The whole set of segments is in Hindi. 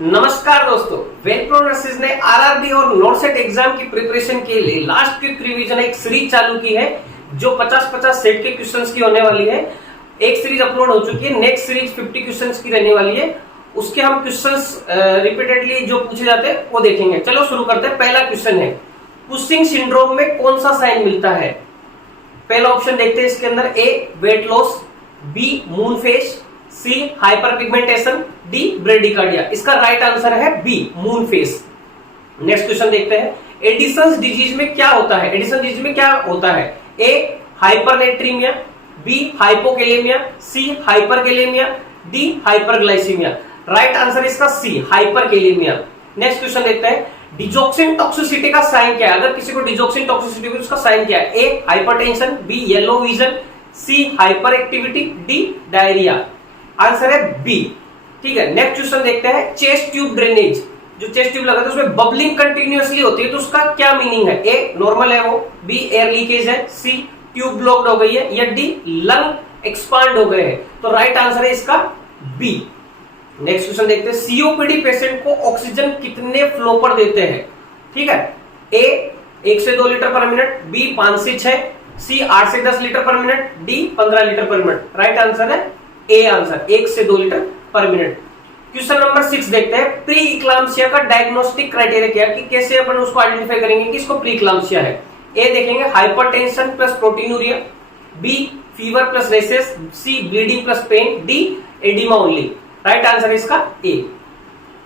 नमस्कार दोस्तों, वेलप्रो नर्सेज ने आरआरबी और नॉर्सेट एग्जाम की प्रिपरेशन के लिए लास्ट क्विक रिवीजन एक सीरीज चालू की है जो 50-50 सेट के क्वेश्चंस की होने वाली है। एक सीरीज अपलोड हो चुकी है, नेक्स्ट सीरीज 50 क्वेश्चंस की रहने वाली है। उसके हम क्वेश्चंस रिपीटेडली जो पूछे जाते हैं वो देखेंगे। चलो शुरू करते हैं। पहला क्वेश्चन है, कुशिंग सिंड्रोम में कौन सा साइन मिलता है? पहला ऑप्शन देखते हैं इसके अंदर, A weight loss, B moon face, C hyper pigmentation, D bradycardia. इसका राइट आंसर है B moon face. Next question देखते हैं, एडिसन्स डिजीज में क्या होता है? एडिसन डिजीज में क्या होता है? A hypernatraemia, B hypokalaemia, C hyperkalaemia, D hyperglycaemia. Right answer इसका सी हाइपरकेलेमिया। नेक्स्ट क्वेश्चन देखते हैं, डिजॉक्सिन टॉक्सिसिटी का साइन क्या है? अगर किसी को डिजॉक्सिन टॉक्सिसिटी हो उसका साइन क्या है? A hypertension, B yellow vision, C hyper activity, D diarrhoea. Answer है बी। ठीक है, नेक्स्ट क्वेश्चन देखते हैं, चेस्ट ट्यूब ड्रेनेज। जो चेस्ट ट्यूब लगाते हैं उसमें बबलिंग कंटिन्यूअसली होती है तो उसका क्या मीनिंग है? ए नॉर्मल है वो, बी एयर लीकेज है, सी ट्यूब ब्लॉक्ड हो गई है, या डी लंग एक्सपांड हो गए हैं। तो राइट आंसर है इसका बी। नेक्स्ट क्वेश्चन देखते हैं, सीओपीडी पेशेंट को ऑक्सीजन कितने फ्लो पर देते हैं? ठीक है, ए 1 से 2 लीटर पर मिनट, बी 5 से 6, सी 8 से 10 लीटर पर मिनट, डी 15 लीटर पर मिनट। राइट आंसर है ए आंसर, 1 से 2 लीटर पर मिनट। क्वेश्चन नंबर 6 देखते हैं, प्री इक्लाम्सिया का डायग्नोस्टिक क्राइटेरिया क्या है कि कैसे अपन उसको आइडेंटिफाई करेंगे कि इसको प्री इक्लाम्सिया है? ए देखेंगे hypertension plus proteinuria, B fever plus rashes, C bleeding plus pain, D oedema only. Right answer है इसका A.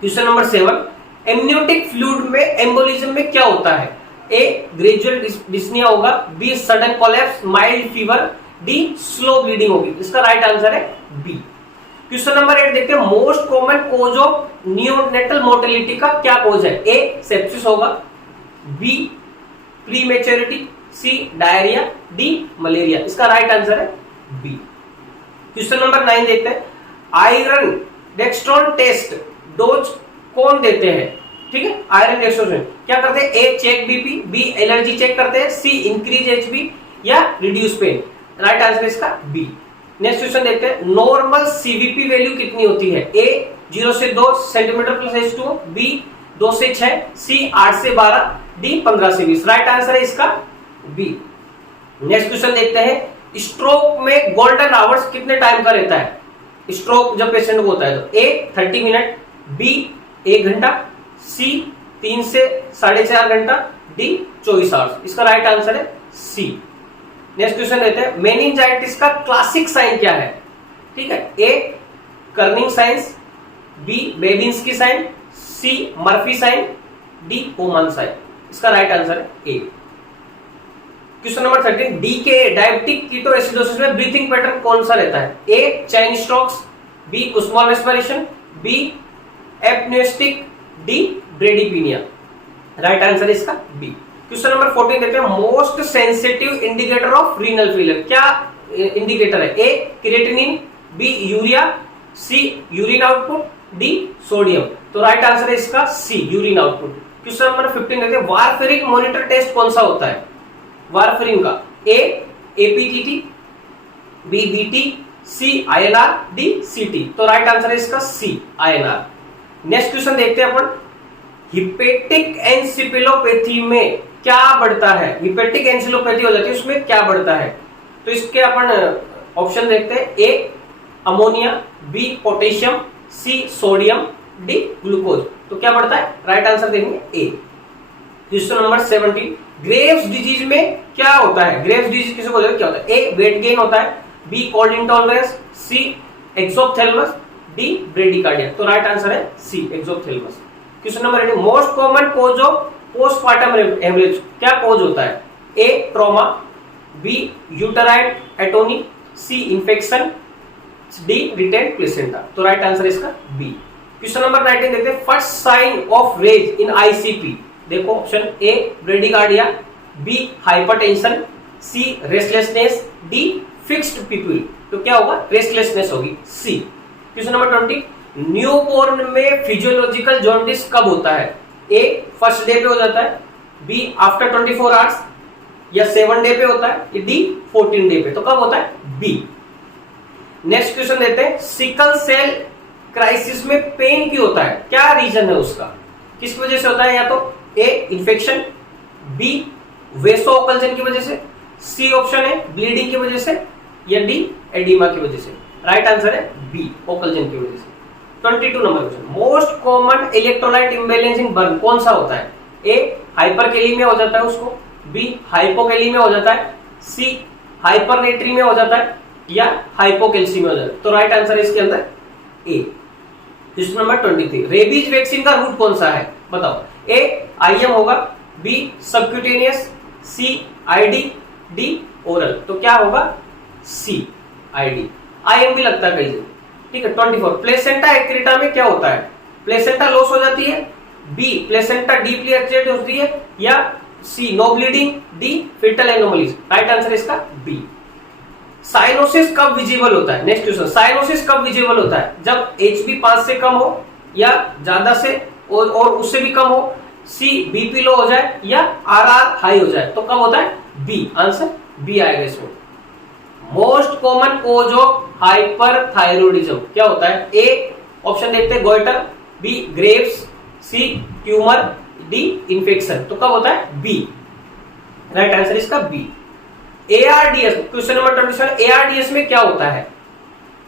Question number 7, amniotic fluid में एम्बोलिज्म में क्या होता है? ए ग्रेजुअल डिस्निया होगा, B sudden collapse, mild fever, D slow bleeding होगी। इसका राइट आंसर है बी। क्वेश्चन नंबर 8 देखते हैं, most common cause of neonatal mortality का क्या कोज है? ए सेप्सिस होगा, बी प्रीमेच्योरिटी, सी डायरिया, डी मलेरिया। इसका राइट आंसर है बी। क्वेश्चन नंबर 9 देखते हैं, आयरन डेक्स्ट्रोन टेस्ट डोज कौन देते हैं? ठीक है, आयरन डेक्स्ट्रोन क्या करते हैं? A check BP, B allergy check करते हैं, सी इंक्रीज एचबी, या रिड्यूस पेन। राइट आंसर इसका बी। नेक्स्ट क्वेश्चन देखते हैं, नॉर्मल सीवीपी वैल्यू कितनी होती है? ए 0 से 2 सेंटीमीटर प्लस H2O, बी 2 से 6, सी 8 से 12, डी 15 से 20। राइट आंसर है इसका बी। नेक्स्ट क्वेश्चन देखते हैं, स्ट्रोक में गोल्डन आवर्स कितने टाइम का रहता है? स्ट्रोक जब पेशेंट को होता है तो ए 30 मिनट, बी 1 घंटा, सी 3 से 4.5 घंटा, डी 24 आवर्स। इसका राइट आंसर है सी। नेक्स्ट क्वेश्चन लेते हैं, मेनिंजाइटिस का क्लासिक साइन क्या है? ठीक है, A Kernig signs, B Babinski sign, C Murphy sign, D Homans sign. इसका राइट आंसर है A. Question number 13, D K diabetic ketoacidosis में ब्रीथिंग पैटर्न कौन सा रहता है? A Cheyne strokes, B small respiration, B apneustic, D bradypnea. Right answer इसका बी। क्वेश्चन नंबर 14 देखते हैं, most sensitive indicator of renal failure क्या इंडिकेटर है? A creatinine, B urea, C urine output, D sodium. तो राइट आंसर है इसका सी यूरिन आउटपुट। क्वेश्चन नंबर 15 देखते हैं, वारफेरिन मॉनिटर टेस्ट कौन सा होता है? वारफेरिन का ए एपीटीटी, बी बीटी, सी आईएनआर, डी सीटी। तो राइट आंसर है इसका सी आईएनआर। नेक्स्ट क्वेश्चन देखते हैं अपन, हिपेटिक एंसिपिलोपैथी में क्या बढ़ता है? हिपेटिक एंसिलोपैथी हो जाती है उसमें क्या बढ़ता है? तो इसके अपन ऑप्शन देखते हैं, A ammonia, B potassium, C sodium, D glucose. तो क्या बढ़ता है? राइट आंसर देंगे A. Question number 17, Graves disease में क्या होता है? ग्रेव्स डिजीज किसे बोलते हैं, क्या होता है? ए वेट गेन होता है, B cold intolerance, C exophthalmos, D bradycardia. तो राइट आंसर है C exophthalmos. Question number 18, most common cause of postpartum haemorrhage क्या कोज होता है? A trauma, B uterine atony, C infection, D retained placenta. तो राइट आंसर इसका बी। क्वेश्चन नंबर 19 देखते हैं, first sign of raise in ICP. देखो option A bradycardia, B hypertension, C restlessness, D fixed pupil. तो क्या होगा? रेस्टलेसनेस होगी सी। क्वेश्चन नंबर 20, न्यूबॉर्न में फिजियोलॉजिकल जॉन्डिस कब होता है? ए फर्स्ट डे पे हो जाता है, बी आफ्टर 24 आवर्स, या 7 डे पे होता है, डी 14 डे पे। तो कब होता है? बी। नेक्स्ट क्वेश्चन देते हैं, सिकल सेल क्राइसिस में पेन क्यों होता है, क्या रीजन है उसका, किस वजह से होता है, या तो ए इन्फेक्शन, बी वेसो ओकल्जन की वजह से, सी ऑप्शन है ब्लीडिंग की वजह से, या डी एडिमा की वजह से। राइट आंसर है बी ओकल्जन की वजह से। 22 number question, most common electrolyte imbalance इन बर्न कौन सा होता है, ए हाइपरकैलीमिया हो जाता है उसको, बी हाइपोकैलीमिया हो जाता है, सी हाइपरनेट्रीमिया हो जाता है, या हाइपोकैल्सीमिया हो जाता है। तो राइट आंसर है इसके अंदर ए। क्वेश्चन नंबर 23, रेबीज वैक्सीन का रूट कौन सा है बताओ, ए आईएम होगा, बी सबक्यूटेनियस, सी आईडी, डी ओरल। तो क्या होगा सी आईडी, आईएम भी लगता है कई जगह। ठीक है 24, प्लेसेंटा एक्रेटा में क्या होता है, प्लेसेंटा लॉस हो जाती है, बी प्लेसेंटा डीपली एक्चुएट होती है, या C no bleeding, D fetal anomalies. Right answer इसका बी। साइनोसिस कब विजिबल होता है, नेक्स्ट क्वेश्चन, साइनोसिस कब विजिबल होता है, जब HB 5 से कम हो या ज्यादा से और उससे भी कम हो, सी बीपी लो हो जाए, या RR हाई हो जाए। तो कब होता है बी, आंसर बी आएगा इसमें। Most common cause of hyperthyroidism क्या होता है, ए ऑप्शन देखते हैं goitre, B Graves, C tumour, D infection. तो कब होता है बी, राइट आंसर इसका B. ARDS question number 27, ARDS में क्या होता है,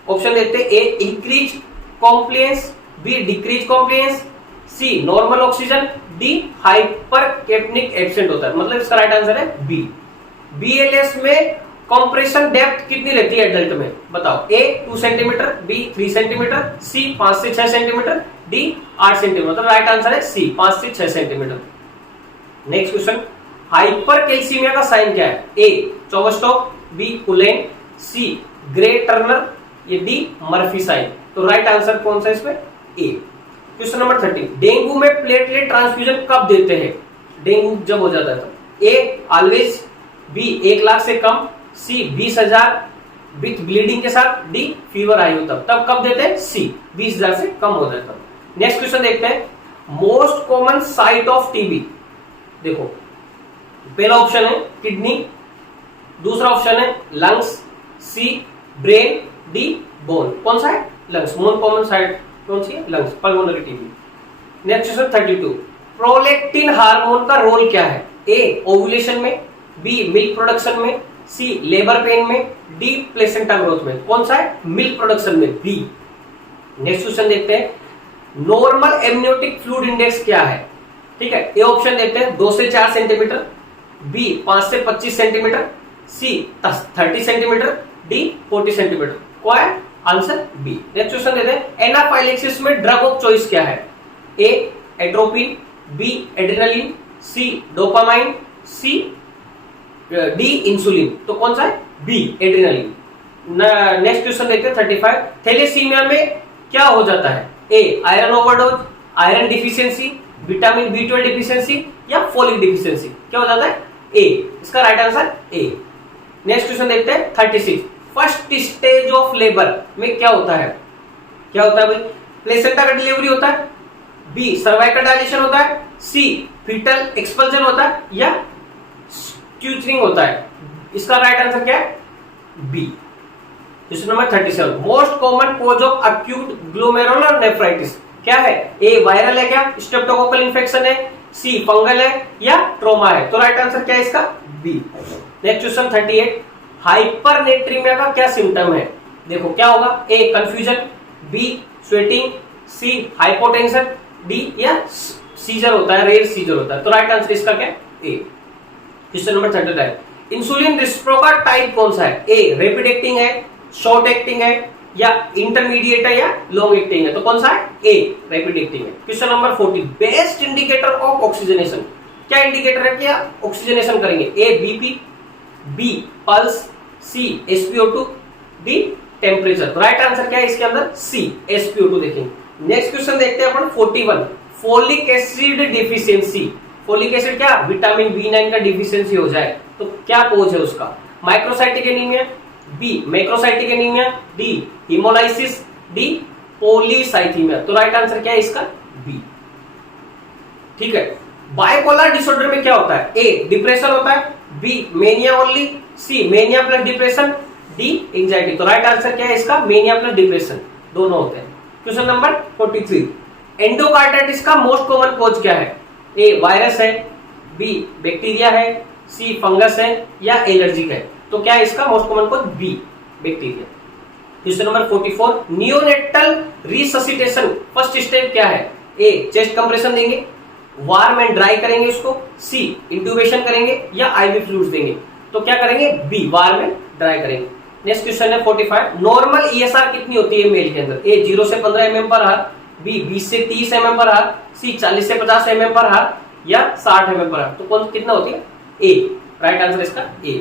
ऑप्शन देते हैं A increase compliance, B decrease compliance, C normal oxygen, D hyper capnic absent होता है। मतलब इसका राइट आंसर है बी। BLS में कंप्रेशन डेप्थ कितनी रहती है एडल्ट में बताओ, ए 2 सेंटीमीटर, बी 3 सेंटीमीटर, सी 5 से 6 सेंटीमीटर, डी 8 सेंटीमीटर। तो राइट आंसर है सी 5 से 6 सेंटीमीटर। नेक्स्ट क्वेश्चन, हाइपरकैल्सीमिया का साइन क्या है, ए चोवस्टॉक, बी कुलेन, सी ग्रे टर्नर, ये डी मर्फी साइन। तो राइट आंसर कौन सा इसमें ए। क्वेश्चन नंबर 30, डेंगू में प्लेटलेट ट्रांसफ्यूजन कब देते हैं, डेंगू जब हो जाता है तो, ए ऑलवेज, बी 1 लाख से कम, सी 20,000 विथ ब्लीडिंग के साथ, डी फीवर आई हो तब कब देते हैं सी 20,000 से कम हो जाए तब। नेक्स्ट क्वेश्चन देखते हैं, most common site of TB. देखो पहला ऑप्शन है किडनी, दूसरा ऑप्शन है लंग्स, सी ब्रेन, डी बोन। कौन सा है लंग्स, मोस्ट कॉमन साइट कौन सी है lungs, pulmonary TB. Next question 32, prolactin hormone का रोल क्या है, ए ओव्यूलेशन में, बी मिल्क प्रोडक्शन में, सी लेबर पेन में, डी प्लेसेंटा ग्रोथ में। कौन सा है मिल्क प्रोडक्शन में, बी। नेक्स्ट क्वेश्चन देखते हैं, नॉर्मल एमनियोटिक फ्लूइड इंडेक्स क्या है, ठीक है, ए ऑप्शन देखते हैं 2 से 4 सेंटीमीटर, बी 5 से 25 सेंटीमीटर, सी 30 सेंटीमीटर, डी 40 सेंटीमीटर। क्या है आंसर बी। नेक्स्ट क्वेश्चन देते हैं, एनाफाइलेक्सिस में ड्रग ऑफ चॉइस क्या है, ए एट्रोपिन, बी एड्रेनालिन, सी डोपामाइन, सी डी इंसुलिन। तो कौन सा है बी एड्रेनालिन। नेक्स्ट क्वेश्चन देखते हैं 35, थैलेसीमिया में क्या हो जाता है, A iron overdose, iron deficiency, vitamin B12 deficiency, या फोलिक डिफिशियंसी। क्या हो जाता है ए, इसका right answer A. Next question देखते हैं 36, फर्स्ट स्टेज ऑफ लेबर में क्या होता है, क्या होता है भाई, प्लेसेंटा का डिलीवरी होता है, बी सर्वाइकल डायलेशन होता है, सी फीटल एक्सपल्जन होता है, या ट्यूचरिंग होता है। इसका राइट आंसर क्या है B. Question number 37, most common cause of acute glomerular nephritis क्या है, ए वायरल है क्या, स्ट्रेप्टोकोकल इन्फेक्शन है, सी फंगल है, या ट्रोमा है। तो राइट आंसर क्या है इसका बी। नेक्स्ट क्वेश्चन 38, हाइपरनेट्रीमिया का क्या सिम्टम है, देखो क्या होगा, A confusion, B sweating, C hypotension, D या सीजर होता है, रेयर सीजर होता है। तो राइट आंसर इसका क्या ए। क्वेश्चन नंबर 39, इंसुलिन रिस्प्रो का टाइप कौन सा है, ए रैपिड एक्टिंग है, शॉर्ट एक्टिंग है, या इंटरमीडिएट है, या लॉन्ग एक्टिंग है। तो कौन सा है ए रैपिड एक्टिंग है। Question number 40, best indicator of oxygenation क्या इंडिकेटर है, क्या ऑक्सीजनेशन करेंगे, ए बीपी, बी पल्स, सी SpO2, D temperature. Right answer क्या है इसके अंदर सी SpO2 देखेंगे। नेक्स्ट क्वेश्चन देखते हैं अपन 41, folic acid deficiency, folic acid क्या विटामिन B9 का डिफिशियंसी हो जाए तो क्या कोज है उसका, microcytic anemia, B macrocytic anemia, D hemolysis, D polycythemia. तो राइट आंसर क्या है इसका बी। ठीक है, बाइपोलर डिसऑर्डर में क्या होता है, ए डिप्रेशन होता है, B mania only, C mania plus depression, D anxiety. तो राइट आंसर क्या है इसका मेनिया प्लस डिप्रेशन दोनों होते हैं। क्वेश्चन नंबर 43, एंडोकार्डाइटिस का मोस्ट कॉमन कॉज क्या है? ए वायरस है, बी बैक्टीरिया है, सी फंगस है या एलर्जिक है? तो क्या है इसका most common cause? B bacteria. Question number 44, neonatal resuscitation first step क्या है? ए चेस्ट कंप्रेशन देंगे, वार्म एंड ड्राई करेंगे उसको, सी इंट्यूबेशन करेंगे या आईवी फ्लूइड्स देंगे? तो क्या करेंगे? बी वार्म एंड ड्राई करेंगे। नेक्स्ट क्वेश्चन है 45, नॉर्मल ईएसआर कितनी होती है मेल के अंदर? ए 0 से 15 mm पर हार, बी 20 से 30 mm पर हार, सी 40 से 50 mm पर हार या 60 mm पर हार? तो कौन कितना होती है? ए राइट आंसर इसका A.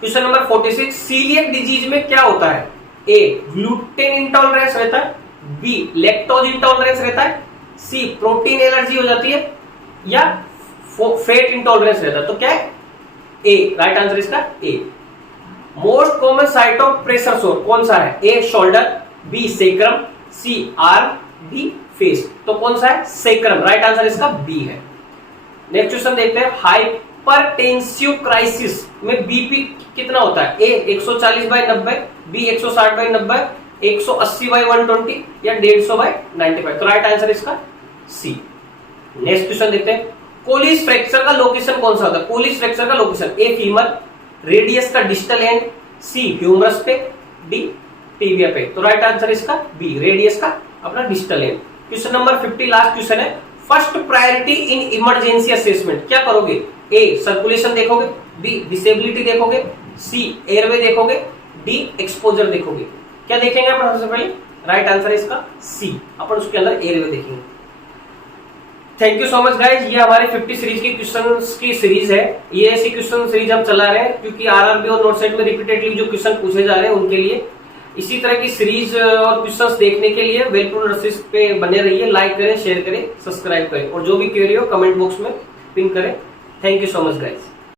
Question number 46, coeliac disease में क्या होता है? ए ग्लूटेन इंटॉलरेंस रहता है, बी लैक्टोज इंटॉलरेंस रहता है, सी प्रोटीन एलर्जी हो जाती है या फैट इंटॉलरेंस रहता है? तो क्या है? ए राइट आंसर इसका A. Most common site of pressure sore कौन सा है? A shoulder, B sacrum, C arm, D face? तो कौन सा है? सेक्रम राइट आंसर इसका बी है। नेक्स्ट क्वेश्चन देखते हैं, हाइपरटेंसिव क्राइसिस में बीपी कितना होता है? ए 140/90, बी 160/90, 180/120 या 150/95? तो राइट आंसर इसका सी। नेक्स्ट क्वेश्चन देखते हैं, कोलिस फ्रैक्चर का लोकेशन कौन सा होता है? कोलिस फ्रैक्चर का लोकेशन ए फीमर, रेडियस का डिस्टल एंड, सी ह्यूमरस पे, डी टिबिया पे? तो राइट आंसर इसका बी रेडियस का अपना distal end. Question number 50 last question है, first priority in emergency assessment क्या करोगे? ए सर्कुलेशन देखोगे, बी डिसेबिलिटी देखोगे, सी एयरवे देखोगे, डी एक्सपोजर देखोगे? क्या देखेंगे अपन सबसे पहले? राइट आंसर इसका सी, अपन उसके अंदर एयरवे देखेंगे। Thank you so much guys, ये हमारे 50 सीरीज की क्वेश्चंस की सीरीज है। ये ऐसी क्वेश्चन सीरीज हम चला रहे हैं क्योंकि आरआरबी और नोट सेट में रिपीटेडली जो क्वेश्चन पूछे जा रहे हैं उनके लिए। इसी तरह की सीरीज और क्वेश्चंस देखने के लिए वेलप्रो नर्सिस पे बने रहिए, लाइक करें, शेयर करें, सब्सक्राइब करें और जो भी क्वेरी हो कमेंट बॉक्स में पिन करें। Thank you so much guys.